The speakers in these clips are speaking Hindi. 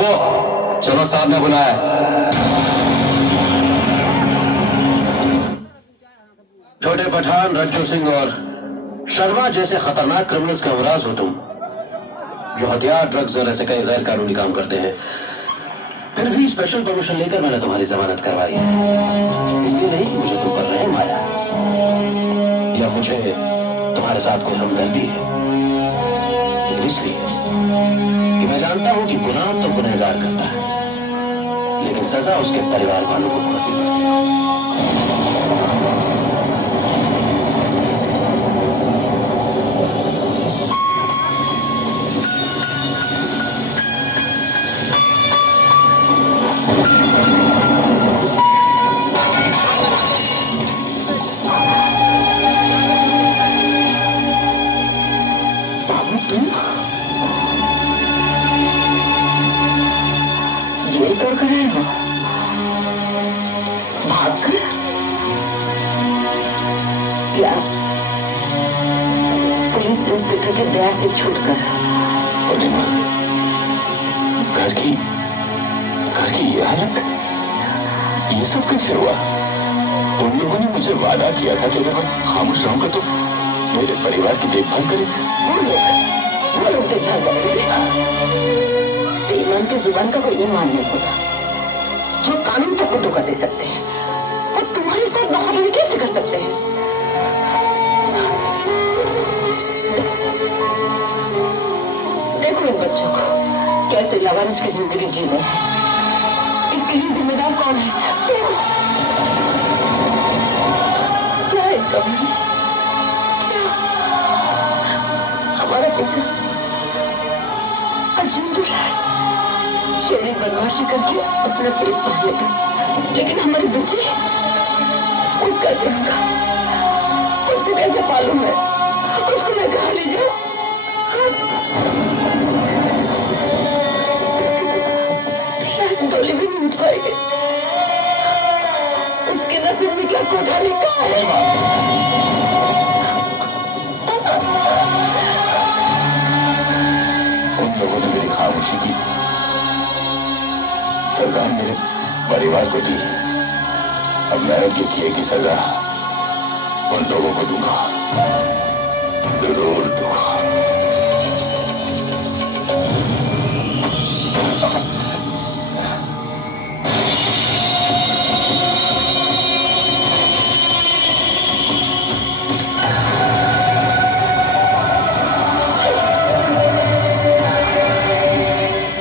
बाबू चलो, साहब ने बुलाया। छोटे पठान, रज्जू सिंह और शर्मा जैसे खतरनाक क्रिमिनल्स के हमराज हो तुम, जो हथियार, ड्रग्स और ऐसे कई गैर कानूनी काम करते हैं। फिर भी स्पेशल परमिशन लेकर मैंने तुम्हारी जमानत करवाई है। इसलिए नहीं मुझे तुम पर रहम आया या मुझे तुम्हारे साथ कोई हमदर्दी है, लेकिन इसलिए कि मैं जानता हूं कि गुनाह तो गुनहगार करता है, लेकिन सजा उसके परिवार वालों को भुगतनी पड़ती है। जेल तोड़ कर आए हो? भाग कर? या पुलिस इंस्पेक्टर के दया से छूटकर? घर की ये हालत, ये सब कैसे हुआ? उन लोगों ने मुझे वादा किया था कि अगर मैं खामोश रहूंगा तो मेरे परिवार की देखभाल करेंगे। वो लोग देखभाल करेंगे। ईमान की जुबान का कोई ईमान नहीं होता। जो कानून तक को धोखा दे सकते हैं, वो तुम्हारे साथ बहादुरी कैसे कर सकते हैं? देखो इन बच्चों को कैसे लावारिस की जिंदगी जी रहे हैं। इसके लिए जिम्मेदार कौन है? तुम। क्या है इसका भविष्य? हमारा बेटा अर्जुन तो शेरी बदमाशी करके अपना पेट पालेगा, लेकिन हमारी बेटी, उसका क्या होगा? उसको कैसे पालूं मैं? उसको मैं कहाँ ले जाऊं? शायद डोली भी नहीं उठ पाएगी। उसके नसीब में क्या कोठा लिखा है? उन लोगों ने मेरी खामोशी की सजा मेरे परिवार को दी। अब मैं उनके किए की सजा उन लोगों को दूंगा, जरूर दूंगा।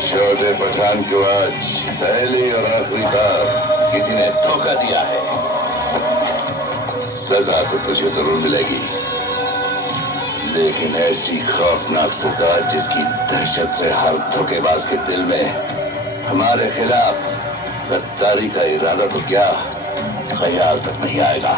छोटे पठान को आज पहली और आखिरी बार किसी ने धोखा दिया है। सजा तो तुझे जरूर मिलेगी, लेकिन ऐसी खौफनाक सजा जिसकी दहशत से हर धोखेबाज के दिल में हमारे खिलाफ गद्दारी का इरादा तो क्या ख्याल तक नहीं आएगा।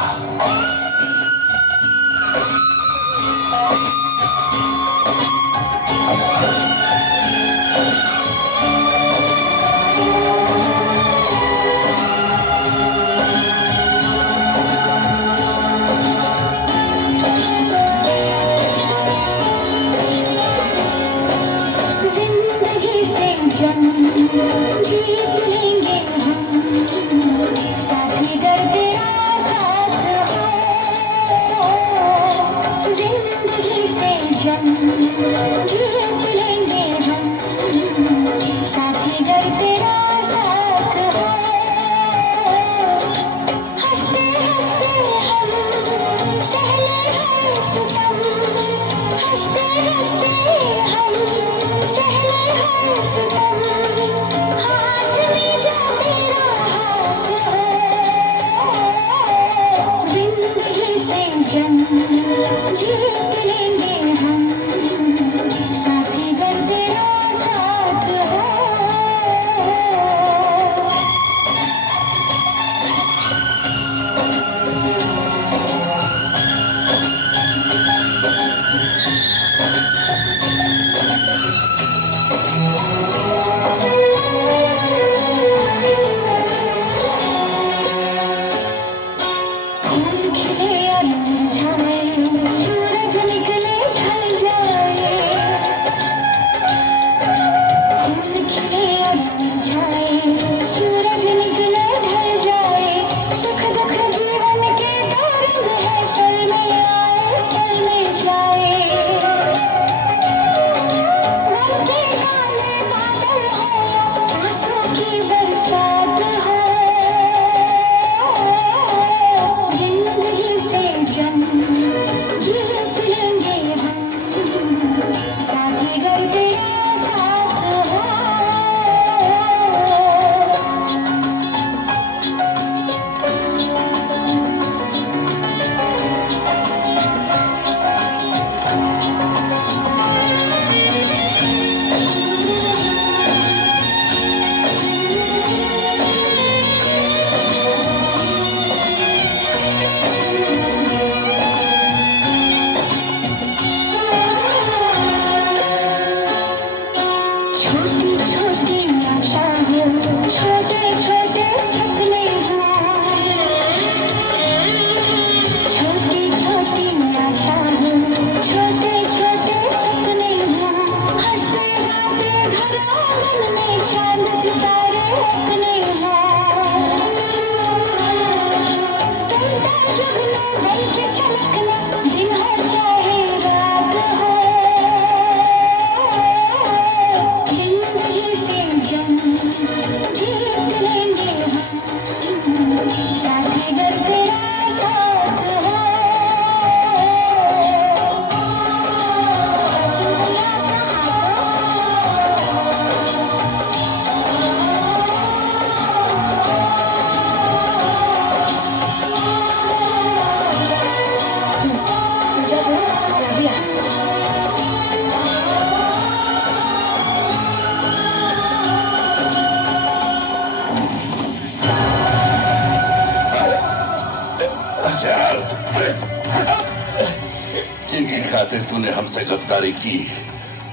जिनकी खातिर तूने हमसे गद्दारी की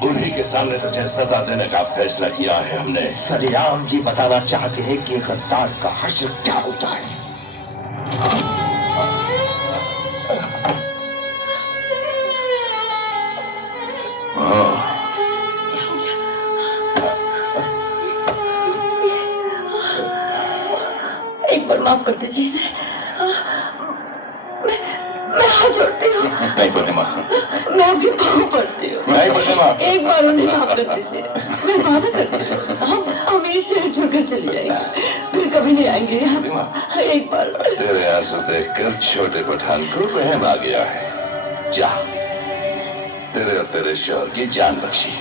उन्हीं के सामने तुझे सजा देने का फैसला किया है हमने। सरेआम ये बताना चाहते हैं कि गद्दार का हश्र क्या होता है। एक बार माफ कर दीजिए। मैं हाथ जोड़ती हूँ। नहीं बोलने माँ, मैं आपके पाँव पड़ती हूँ। नहीं बोलने माँ। एक बार उन्हें माफ कर दीजिए। मैं वादा करती हूँ हम हमेशा छोड़कर चले जाएंगे, फिर कभी नहीं आएंगे यहाँ। एक बार। तेरे आंसू देखकर छोटे पठान को रहम आ गया है। जा, तेरे और तेरे शौहर की जान बख्शी,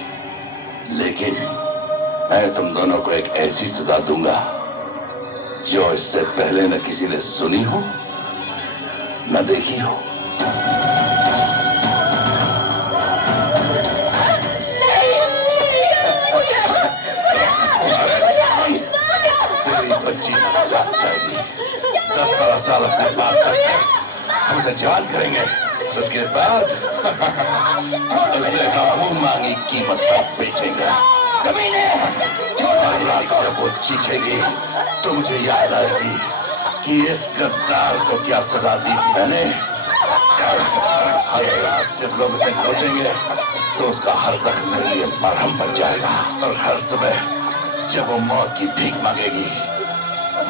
लेकिन मैं तुम दोनों को एक ऐसी सजा दूंगा जो इससे पहले न किसी ने सुनी हो न देखी हो। तेरी बच्ची जान जाएगी, 10-12 साल अपने बाप करके हम उसे जवान करेंगे, उसके बाद उसे खून मांगी कीमत पर बेचेंगे। कमीने, जब वो चीखेगी तो मुझे याद आएगी कि इस गद्दार को क्या सजा दी थी मैंने। हर रात जब लोग उसे नोचेंगे तो उसका हर जख्म मेरे लिए मरहम बन जाएगा, और हर सुबह जब वो मौत की भीख मांगेगी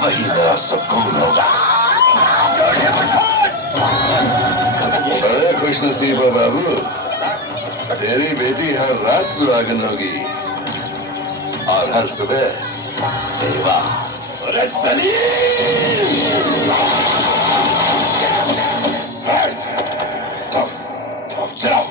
वही मेरा सुकून होगा। बड़े खुश नसीब हो बाबू, तेरी बेटी हर रात सुहागन होगी और हर सुबह बेवा। चलाओ।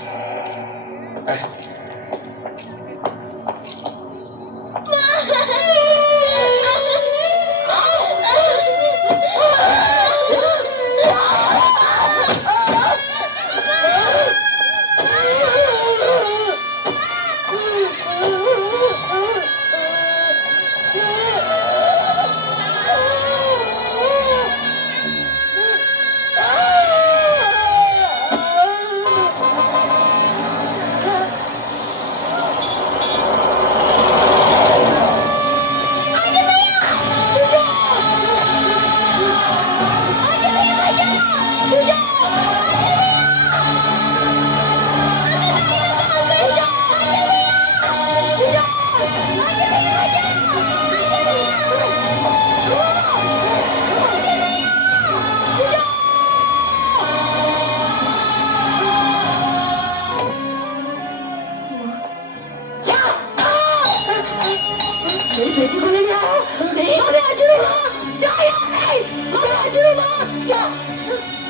बेटी को ले जाओ। नहीं, अरे अर्जुन माँ, जा यहाँ नहीं, अरे अर्जुन माँ, जा,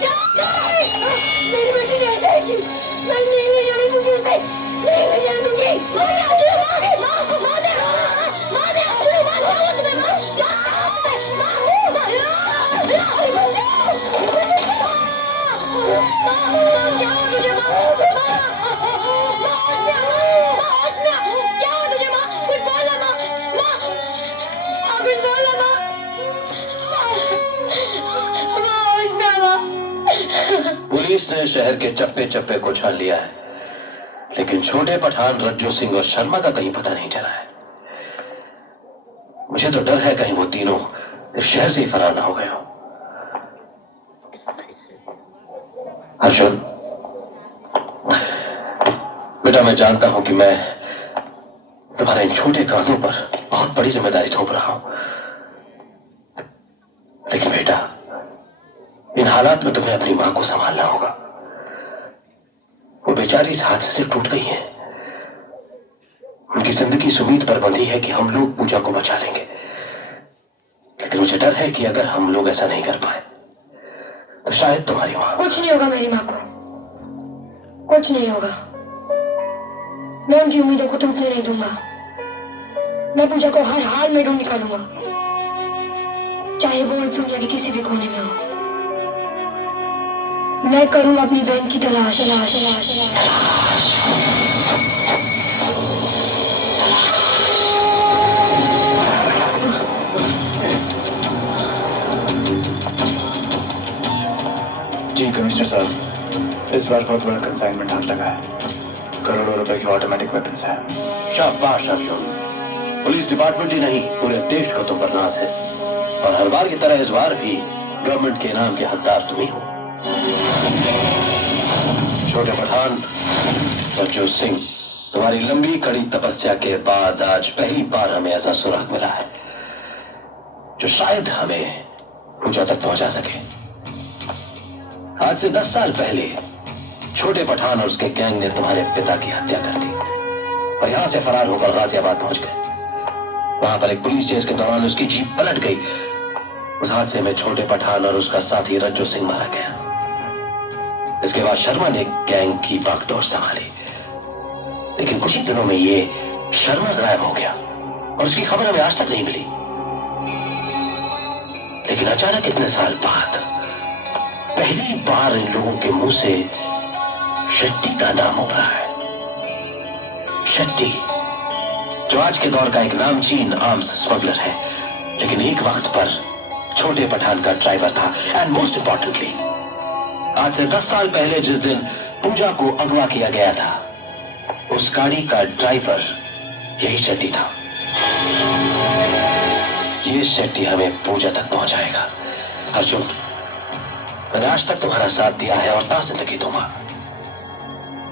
जा, मेरी बेटी नहीं जाएगी, मैं नहीं ले जाने दूंगी उसे, नहीं ले जाने दूंगी, अरे अर्जुन माँ, माँ दे अर्जुन माँ, जाओ तुम्हें माँ, जा, पुलिस ने शहर के चप्पे चप्पे को छान लिया है, लेकिन छोटे पठान रज्जू सिंह और शर्मा का कहीं पता नहीं चला है। मुझे तो डर है कहीं वो तीनों इस शहर से ही फरार ना हो गए हो। अर्जुन बेटा, मैं जानता हूं कि मैं तुम्हारे इन छोटे कांधों पर बहुत बड़ी जिम्मेदारी थोप रहा हूं, लेकिन बेटा इन इन हालात में तुम्हें अपनी मां को संभालना होगा। वो बेचारी इस हादसे से टूट गई है। उनकी जिंदगी इस उम्मीद पर बंधी है कि हम लोग पूजा को बचा लेंगे, लेकिन मुझे डर है कि अगर हम लोग ऐसा नहीं कर पाए तो शायद तुम्हारी मां। कुछ नहीं होगा मेरी माँ को, कुछ नहीं होगा। मैं उनकी उम्मीदों को टूटने नहीं दूंगा। मैं पूजा को हर हाल में ढूंढ निकालूंगा, चाहे वो इस दुनिया के किसी भी कोने में हो। मैं करूंगा अपनी बहन की तलाश। जी कमिश्नर साहब, इस बार बहुत बड़ा कंसाइनमेंट हाथ लगा है। करोड़ों रुपए के ऑटोमेटिक वेपन्स हैं। शाबाश अर्जुन, पुलिस डिपार्टमेंट ही नहीं पूरे देश को तुम पर नाज है, और हर बार की तरह इस बार भी गवर्नमेंट के इनाम के हकदार तुम ही हो। छोटे पठान रज्जू सिंह, तुम्हारी लंबी कड़ी तपस्या के बाद आज पहली बार हमें ऐसा सुराग मिला है जो शायद हमें पूजा तक पहुंचा सके। आज से 10 साल पहले छोटे पठान और उसके गैंग ने तुम्हारे पिता की हत्या कर दी और यहां से फरार होकर गाजियाबाद पहुंच गए। वहां पर एक पुलिस चेस के दौरान उसकी जीप पलट गई। उस हादसे में छोटे पठान और उसका साथी रज्जू सिंह मारा गया। इसके बाद शर्मा ने गैंग की बागडोर संभाली, लेकिन कुछ ही दिनों में ये शर्मा गायब हो गया और उसकी खबर हमें आज तक नहीं मिली। लेकिन अचानक इतने साल बाद पहली बार इन लोगों के मुंह से शेट्टी का नाम उभरा है। शेट्टी, जो आज के दौर का एक नामचीन आर्म्स स्मगलर है, लेकिन एक वक्त पर छोटे पठान का ड्राइवर था। एंड मोस्ट इंपॉर्टेंटली, आज से 10 साल पहले जिस दिन पूजा को अगवा किया गया था, उस गाड़ी का ड्राइवर यही शेट्टी था। ये शेट्टी हमें पूजा तक पहुंचाएगा। अर्जुन, मैंने आज तक तुम्हारा साथ दिया है और ता जिंदगी दूंगा,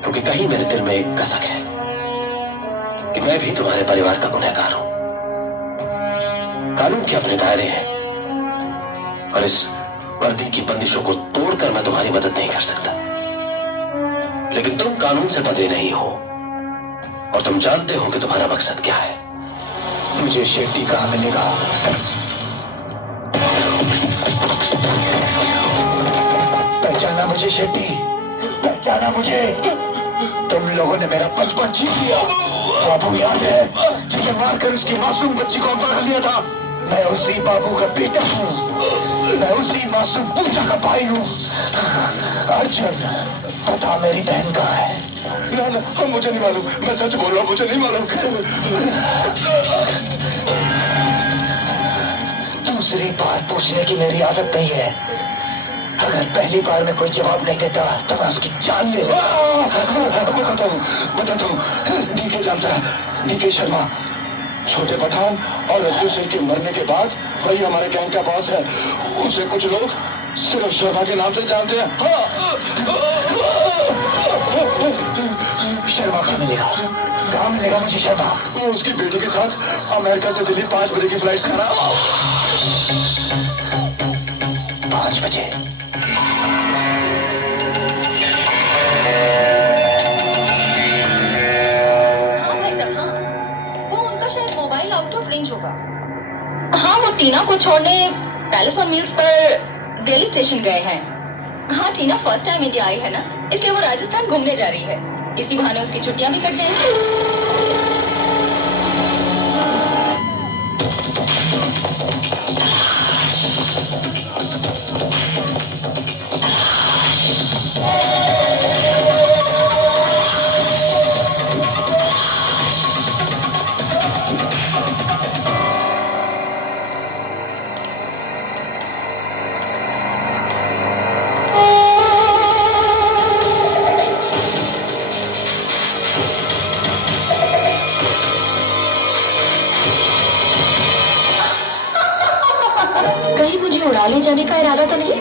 क्योंकि कहीं मेरे दिल में एक कसक है कि मैं भी तुम्हारे परिवार का गुनहगार हूं। कानून के अपने दायरे हैं और इस वर्दी की बंदिशों को तोड़कर मैं तुम्हारी मदद नहीं कर सकता, लेकिन तुम कानून से बंधे नहीं हो और तुम जानते हो कि तुम्हारा मकसद क्या है। मुझे शेट्टी कहाँ मिलेगा? पहचाना मुझे शेट्टी, पहचाना मुझे? तुम लोगों ने मेरा बचपन छीन लिया। बाबू याद है, जिसे मारकर उसकी मासूम बच्ची को अगवा कर लिया था? मैं उसी बाबू का बेटा हूँ, मैं उसी मासूम पूजा का भाई हूँ। अर्जुन, पता मेरी बहन कहाँ है? ना, मुझे नहीं मालूम, मैं सच बोल रहा हूँ, मुझे नहीं मालूम। दूसरी बार पूछने की मेरी आदत नहीं है। अगर पहली बार में कोई जवाब नहीं देता तो मैं उसकी जान ले लूंगा। बताता हूँ, डीके जानता है, डीके शर्मा। छोटे पठान और रज्जू सिंह के मरने के बाद वही हमारे गैंग का बॉस है। उसे कुछ लोग सिर्फ शर्मा के नाम से जानते हैं। शर्मा कहाँ मिलेगा? कहाँ मिलेगा मुझे शर्मा? वो उसकी बेटी के साथ अमेरिका से दिल्ली 5 बजे की फ्लाइट से रहा। 5 बजे? हाँ, वो टीना को छोड़ने पैलेस ऑन व्हील्स पर दिल्ली स्टेशन गए हैं। हाँ, टीना फर्स्ट टाइम इंडिया आई है ना, इसलिए वो राजस्थान घूमने जा रही है। इसी बहाने उसकी छुट्टियां भी कट जाएंगी। कहीं मुझे उड़ा ले जाने का इरादा तो नहीं?